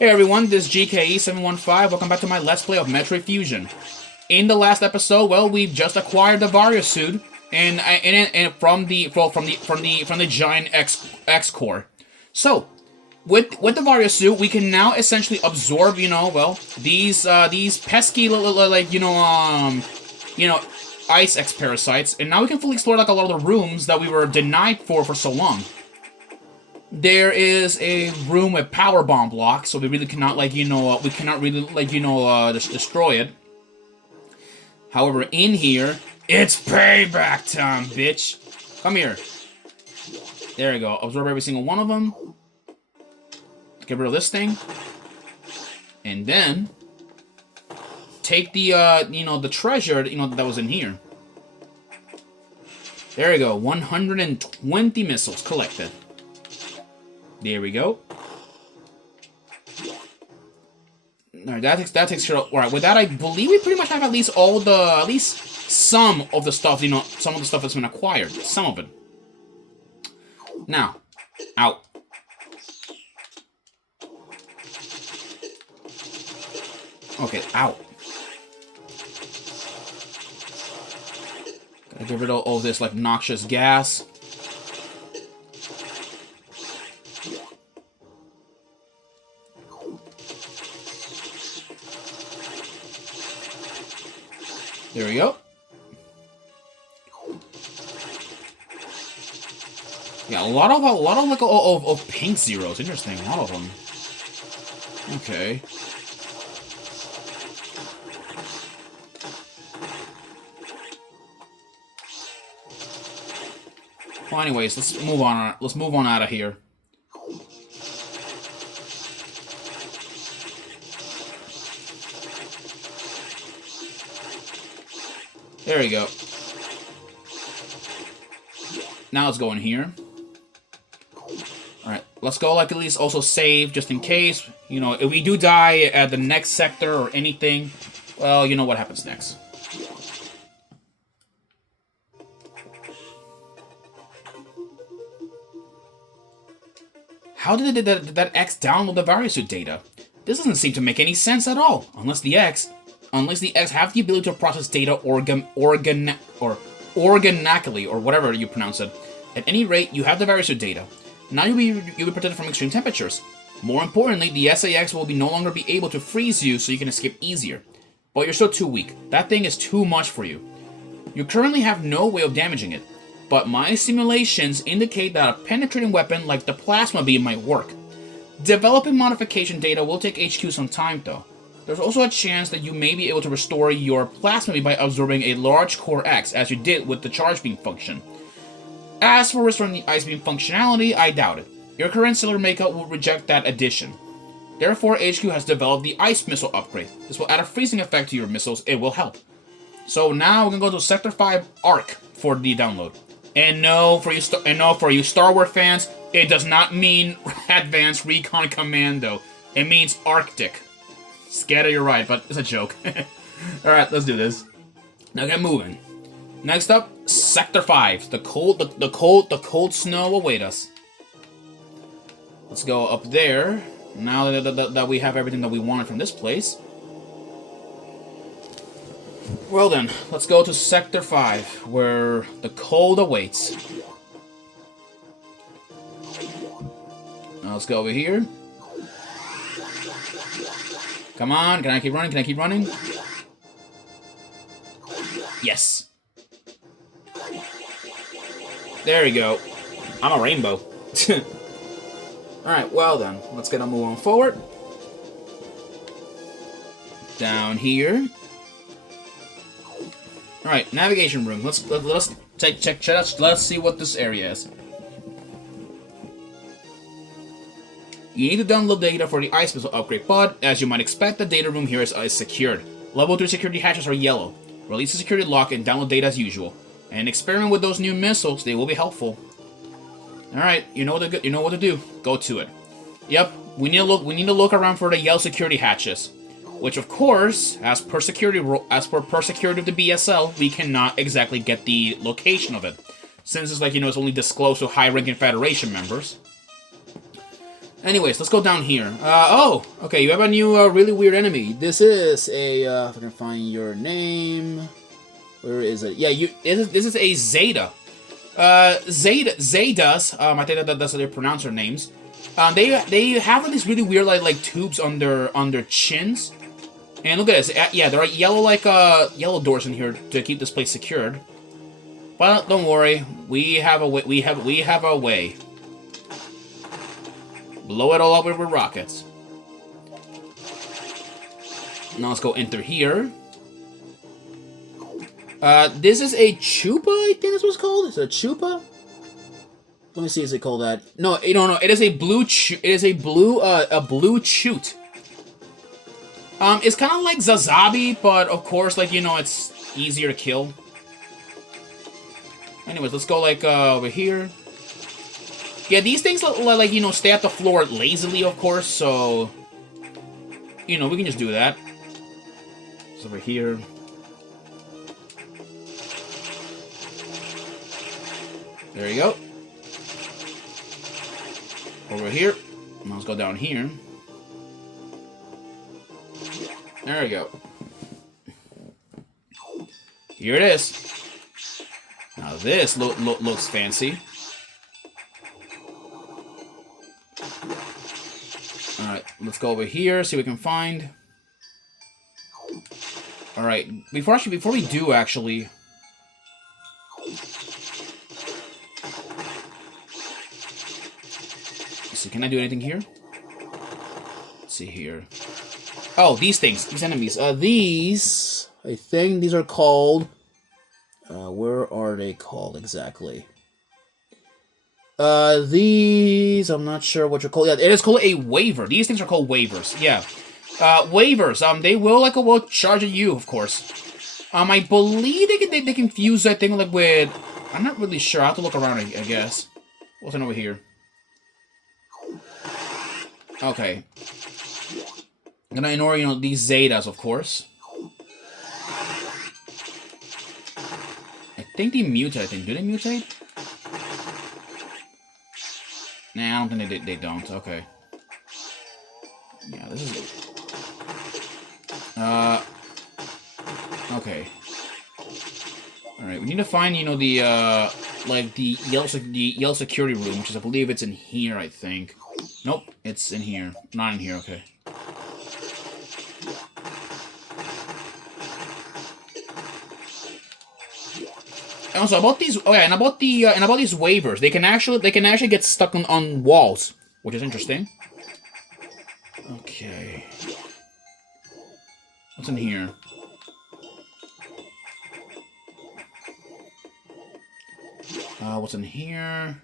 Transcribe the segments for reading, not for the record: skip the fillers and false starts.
Hey everyone, this is GKE715. Welcome back to my Let's Play of Metroid Fusion. In the last episode, well, we've just acquired the Varia suit, and from the giant X core. So, with the Varia suit, we can now essentially absorb, these pesky ice X parasites, and now we can fully explore like a lot of the rooms that we were denied for so long. There is a room with power bomb blocks, so we really cannot, destroy it. However, in here, it's payback time, bitch. Come here. There we go. Absorb every single one of them. Get rid of this thing. And then, take the, the treasure, that was in here. There we go. 120 missiles collected. There we go. Alright, that takes care of. Alright, with that, I believe we pretty much have at least some of the stuff, some of the stuff that's been acquired. Some of it. Now, out. Okay, out. Gotta get rid of all this, like, noxious gas. There we go. Yeah, a lot of pink zeros. Interesting, a lot of them. Okay. Well, anyways, let's move on. Let's move on out of here. There we go. Now let's go in here. Alright, let's go at least also save, just in case. If we do die at the next sector or anything, well, you know what happens next. How did that X download the Variosuit data? This doesn't seem to make any sense at all, unless the X have the ability to process data organically, or whatever you pronounce it. At any rate, you have the Variosuit data. Now you'll be protected from extreme temperatures. More importantly, the SAX will no longer be able to freeze you, so you can escape easier. But you're still too weak. That thing is too much for you. You currently have no way of damaging it, but my simulations indicate that a penetrating weapon like the plasma beam might work. Developing modification data will take HQ some time, though. There's also a chance that you may be able to restore your plasma beam by absorbing a large core X, as you did with the charge beam function. As for restoring the ice beam functionality, I doubt it. Your current cellular makeup will reject that addition. Therefore, HQ has developed the ice missile upgrade. This will add a freezing effect to your missiles. It will help. So now we're gonna go to Sector 5 ARC for the download. And no, for you Star Wars fans, it does not mean Advanced Recon Commando. It means Arctic. Scatter, you're right, but it's a joke. Alright, let's do this. Now get moving. Next up, Sector 5. The cold snow await us. Let's go up there. Now that we have everything that we wanted from this place. Well then, let's go to Sector 5, where the cold awaits. Now let's go over here. Come on, can I keep running? Can I keep running? Yes. There we go. I'm a rainbow. Alright, well then, let's get on moving forward. Down here. Alright, navigation room. Let's check. Let's see what this area is. You need to download data for the ice missile upgrade, but as you might expect, the data room here is secured. Level 3 security hatches are yellow. Release the security lock and download data as usual. And experiment with those new missiles, they will be helpful. Alright, you know what to do. Go to it. Yep, we need to look around for the yellow security hatches. Which of course, as per security of the BSL, we cannot exactly get the location of it. Since it's like, it's only disclosed to high-ranking Federation members. Anyways, let's go down here. Oh, okay, you have a new, really weird enemy. This is a, if I can find your name. Where is it? Yeah, this is a Zeta. Zetas, I think that's how they pronounce their names. They have these really weird, like tubes under chins. And look at this. Yeah, there are yellow doors in here to keep this place secured. But don't worry, we have a way. We have a way. Blow it all up with rockets. Now let's go enter here. This is a chupa, I think that's what it's called. Is it a chupa? Let me see, is it called that? No, no, it is a blue it is a blue chute. It's kind of like Zazabi, but of course, like, you know, it's easier to kill. Anyways, let's go, like, over here. Yeah, these things, like, you know, stay at the floor lazily, of course, so... You know, we can just do that. It's over here. There you go. Over here. Now let's go down here. There we go. Here it is. Now this looks fancy. Alright, let's go over here, see what we can find. Alright, before we do, actually... Let's see, can I do anything here? Let's see here. Oh, these things, these enemies. These, I think these are called... where are they called exactly? These, I'm not sure what you're called. Yeah, it is called a waiver. These things are called waivers. Yeah. Waivers, they will charge at you, of course. I believe they can fuse that thing, like, with... I'm not really sure. I have to look around, I guess. What's in over here? Okay. I'm gonna ignore, you know, these Zetas, of course. I think they mutate, I think. Do they mutate? Nah, I don't think they don't. Okay. Yeah, this is... Okay. Alright, we need to find, you know, the, like, the yellow security room, which is, I believe it's in here, I think. Nope, it's in here. Not in here, okay. And also about these, oh yeah, and about these waivers, they can actually get stuck on walls, which is interesting. Okay. What's in here? What's in here?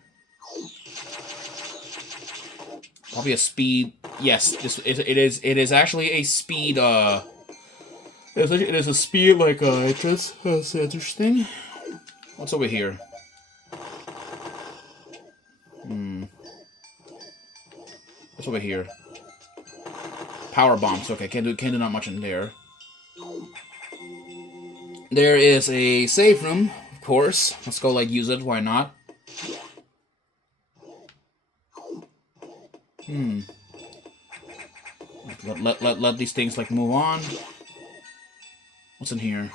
Probably a speed. Yes, it is actually a speed. It is a speed like entrance. That's interesting. What's over here? What's over here? Power bombs. Okay, can't do not much in there. There is a safe room, of course. Let's go, like, use it. Why not? Let these things, like, move on. What's in here?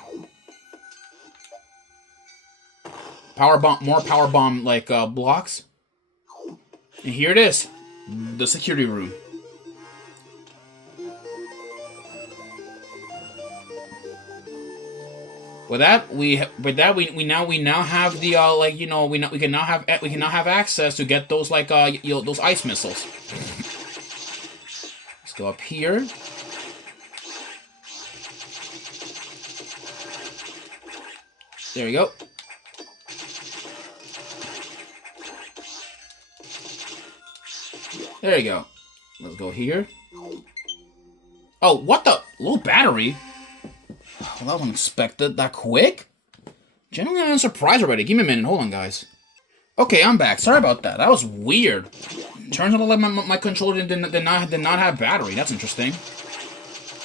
Power bomb, more power bomb, like, blocks. And here it is. The security room. With that, we now have the like, you know, we can now have access to get those, like, you know, those ice missiles. Let's go up here. There we go. There you go. Let's go here. Oh, what the? Low battery? Well, that was unexpected. That quick? Genuinely, I'm surprised already. Give me a minute. Hold on, guys. Okay, I'm back. Sorry about that. That was weird. Turns out like my controller did not have battery. That's interesting.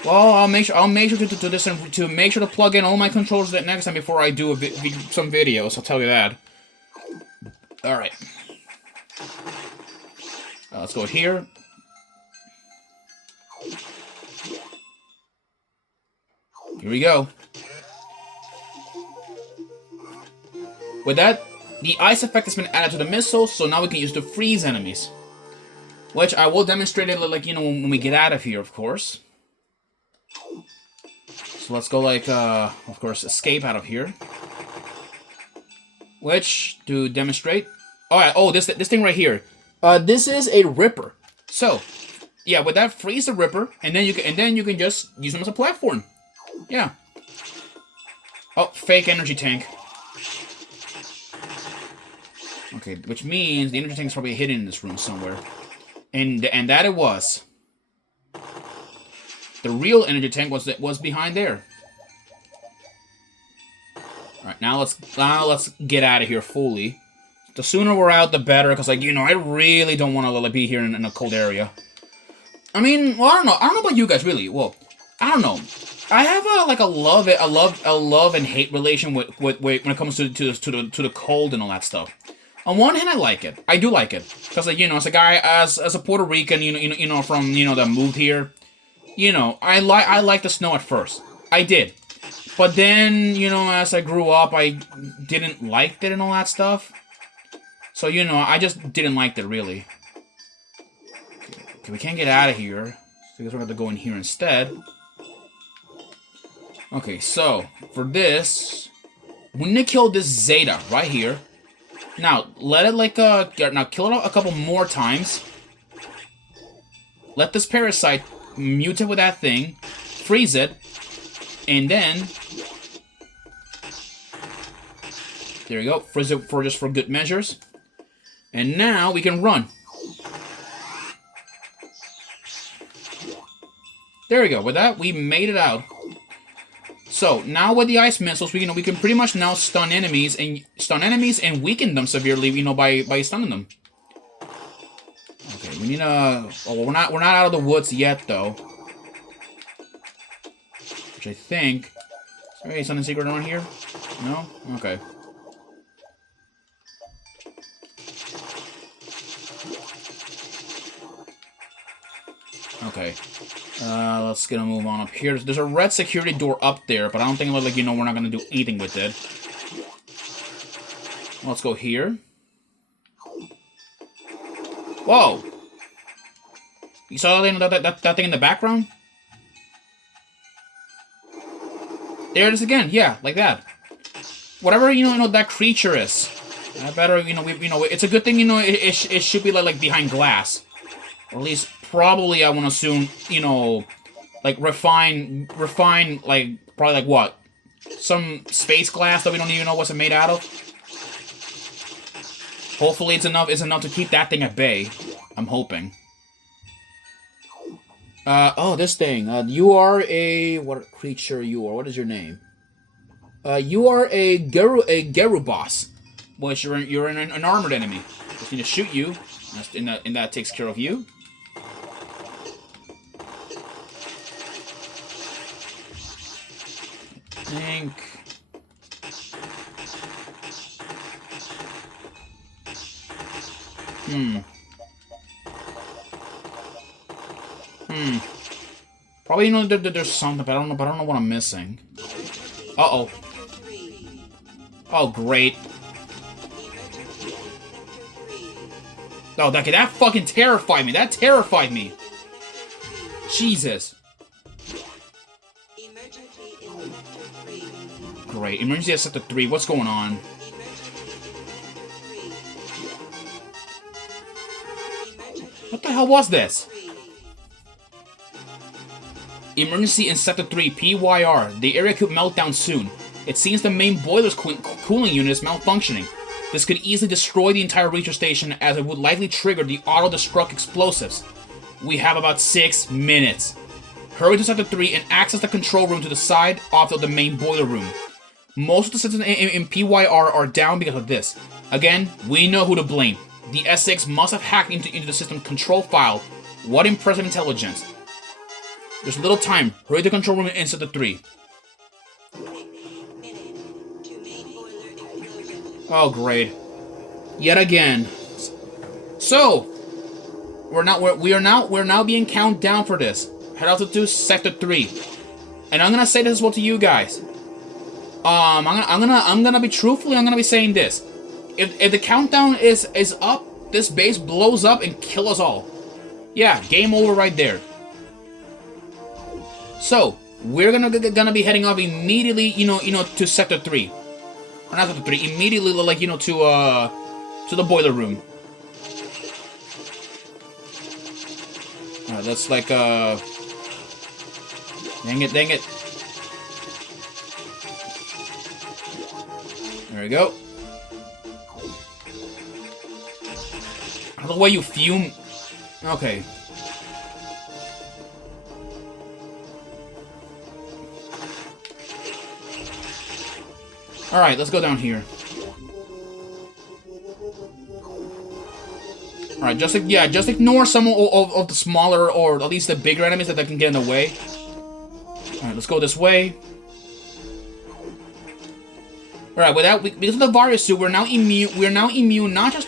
Well, I'll make sure to make sure to plug in all my controllers next time before I do some videos. I'll tell you that. All right. Let's go here. Here we go. With that, the ice effect has been added to the missiles, so now we can use to freeze enemies. Which I will demonstrate it, like, you know, when we get out of here, of course. So let's go, like, of course, escape out of here. Which, to demonstrate... Alright, oh, this thing right here. This is a Ripper. So, yeah, with that, freeze the Ripper, and then you can just use them as a platform. Yeah. Oh, fake energy tank. Okay, which means the energy tank is probably hidden in this room somewhere. And that it was. The real energy tank was behind there. Alright, now let's get out of here fully. The sooner we're out, the better, because, like, you know, I really don't want to, like, be here in a cold area. I mean, well, I don't know about you guys, really. Well, I don't know. I have a love and hate relation with when it comes to the cold and all that stuff. On one hand, I like it. I do like it, because, like, you know, as a guy, as a Puerto Rican, you know, from, you know, that moved here, you know, I like the snow at first. I did. But then, you know, as I grew up, I didn't like it and all that stuff. So, you know, I just didn't like it, really. Okay, we can't get out of here. So I guess we're going to go in here instead. Okay, so, for this, we need to kill this Zeta right here. Now, let it, like, now kill it a couple more times. Let this parasite mutate with that thing. Freeze it. And then... There we go. Freeze it just for good measures. And now we can run. There we go. With that, we made it out. So now with the ice missiles, we can pretty much now stun enemies and weaken them severely, you know, by stunning them. Okay, we need a. Oh, we're not out of the woods yet, though. Which I think. Is there something secret around here? No. Okay. Okay, let's get a move on up here. There's a red security door up there, but I don't think, like, you know, we're not gonna do anything with it. Let's go here. Whoa! You saw that thing in the background? There it is again. Yeah, like that. Whatever, you know that creature is. I better, you know, it's a good thing, you know, it should be like behind glass, or at least. Probably, I want to assume, you know, like, refine, like, probably, like, what? Some space glass that we don't even know what's it made out of? Hopefully it's enough to keep that thing at bay. I'm hoping. Oh, this thing. You are a... What creature you are? What is your name? You are a Geru boss. Which you're an armored enemy. Just need to shoot you. And that takes care of you. Think. Probably, you know, there's something, but I don't know what I'm missing. Uh-oh. Oh, great. Oh, that fucking terrified me. That terrified me. Jesus. Great. Emergency at Sector 3. What's going on? What the hell was this? Emergency in Sector 3, PYR. The area could melt down soon. It seems the main boiler's cooling unit is malfunctioning. This could easily destroy the entire research station, as it would likely trigger the auto-destruct explosives. We have about 6 minutes. Hurry to Sector 3 and access the control room to the side off of the main boiler room. Most of the systems in PYR are down because of this. Again, we know who to blame. The S6 must have hacked into the system control file. What impressive intelligence. There's little time. Hurry to the control room and Sector 3. Oh, great. Yet again. So, we're now being counted down for this. Head out to Sector 3. and I'm gonna say this as well to you guys. I'm gonna be truthfully. I'm gonna be saying this. If the countdown is up, this base blows up and kill us all. Yeah, game over right there. So we're gonna be heading off immediately. To Sector 3. Or not Sector 3. Immediately, like to the boiler room. Alright, that's like Dang it. There we go. The way you fume. Okay. Alright, let's go down here. Alright, just ignore some of the smaller, or at least the bigger enemies that can get in the way. Alright, let's go this way. Alright, because of the virus suit, we're now immune not just,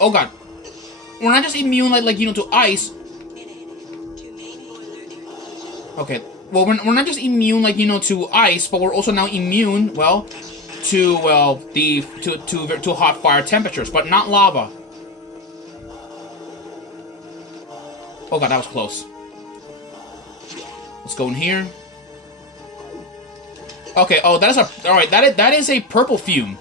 oh god. We're not just immune to ice. Okay. Well, we're not just immune to ice, but we're also now immune, well, to hot fire temperatures, but not lava. Oh god, that was close. Let's go in here. Okay, oh, that is a purple fume.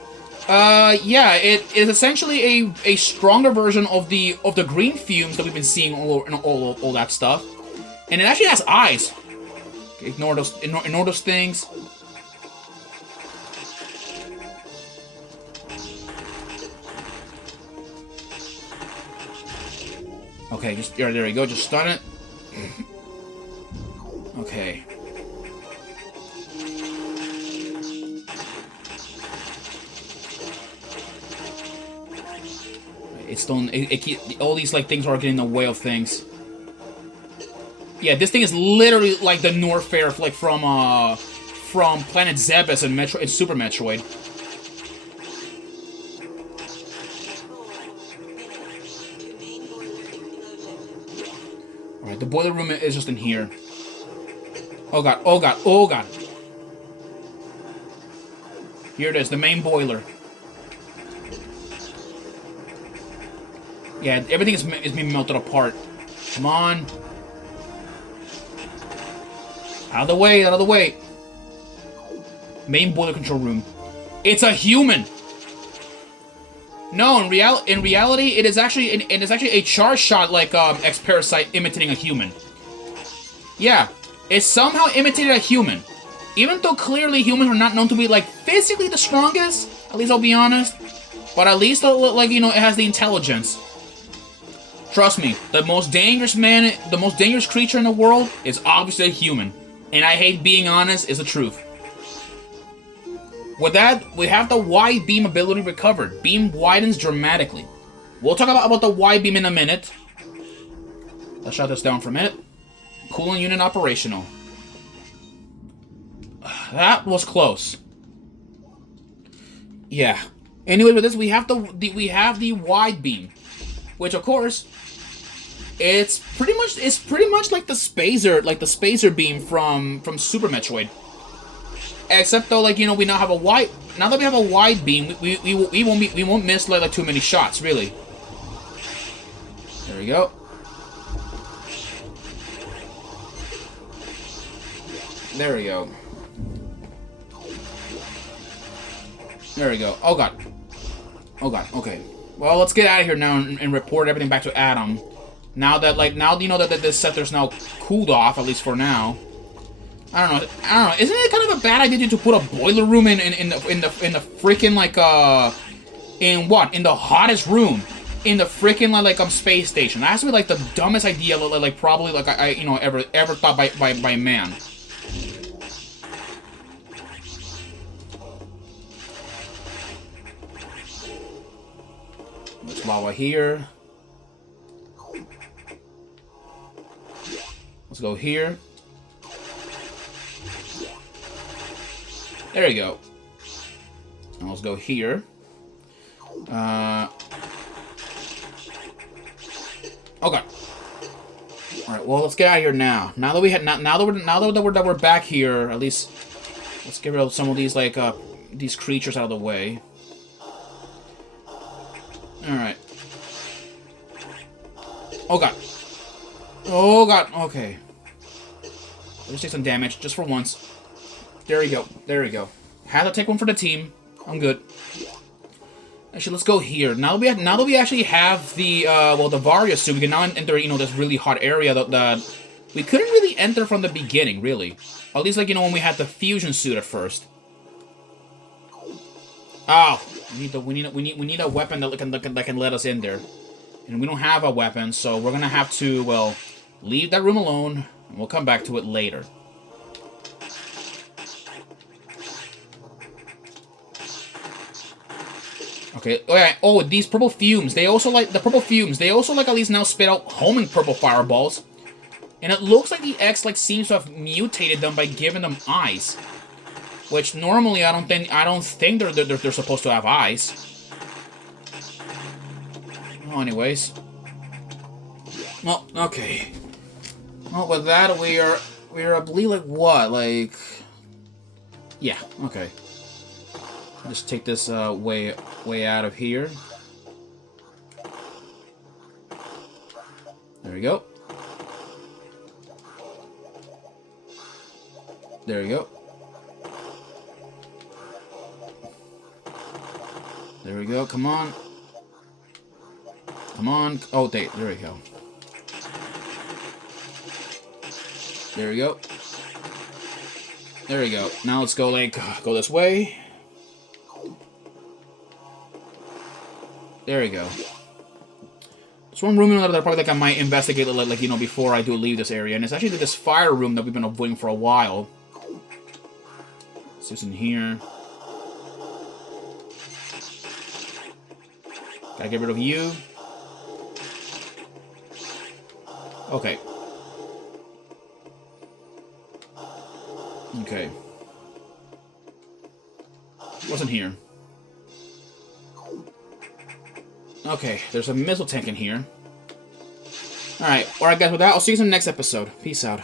Yeah, it is essentially a stronger version of the green fumes that we've been seeing all that stuff. And it actually has eyes. Okay, ignore those things. Okay, there we go, just stun it. Okay. All these things are getting in the way of things. Yeah, this thing is literally like the Norfair from Planet Zebes in Super Metroid. Alright, the boiler room is just in here. Oh god, oh god, oh god. Here it is, the main boiler. Yeah, everything is being melted apart. Come on. Out of the way, out of the way. Main boiler control room. It's a human! No, in reality, it is actually a charge shot X-Parasite imitating a human. Yeah, it somehow imitated a human. Even though clearly humans are not known to be physically the strongest, at least I'll be honest. But at least it has the intelligence. Trust me, the most dangerous creature in the world is obviously a human. And I hate being honest, is the truth. With that, we have the wide beam ability recovered. Beam widens dramatically. We'll talk about the wide beam in a minute. Let's shut this down for a minute. Cooling unit operational. That was close. Yeah. Anyway, with this, we have the wide beam, which of course, it's pretty much like the spacer beam from Super Metroid. Except though, we now have a wide. Now that we have a wide beam, we won't miss too many shots, really. There we go. There we go. There we go. Oh god. Oh god. Okay. Well, let's get out of here now and report everything back to Adam. Now that that this sector's now cooled off, at least for now. I don't know. Isn't it kind of a bad idea to put a boiler room in the freaking in the hottest room in the freaking space station? That has to be the dumbest idea probably I ever thought by man. There's lava here. Let's go here. There you go. And let's go here. Oh god. Alright, well, let's get out of here now. Now that we're back here, at least let's get rid of some of these, like, these creatures out of the way. Alright. Oh god. Oh god, okay. Let's take some damage, just for once. There we go, there we go. Had to take one for the team. I'm good. Actually, let's go here. Now that we actually have the, well, the Varia suit, we can now enter, you know, this really hot area that we couldn't really enter from the beginning, really. At least, like, you know, when we had the fusion suit at first. Oh, we need a weapon that can let us in there. And we don't have a weapon, so we're gonna have to, well, leave that room alone, and we'll come back to it later. Okay, oh yeah, oh, these purple fumes, they also like at least now spit out homing purple fireballs. And it looks like the X, like, seems to have mutated them by giving them eyes. Which, normally, I don't think they're supposed to have eyes. Well, anyways. Well, okay. Well, with that, we are, I believe, like, what? Like... Yeah, okay. Just take this, way out of here. There we go. There we go. There we go, come on. Come on. Oh, there we go. There we go. There we go. Now let's go, like, go this way. There we go. There's one room in there that probably, like, I might investigate, like, you know, before I do leave this area. And it's actually this fire room that we've been avoiding for a while. So it's in here. Gotta get rid of you. Okay. Okay. Wasn't here. Okay, there's a missile tank in here. Alright, guys, with that, I'll see you in the next episode. Peace out.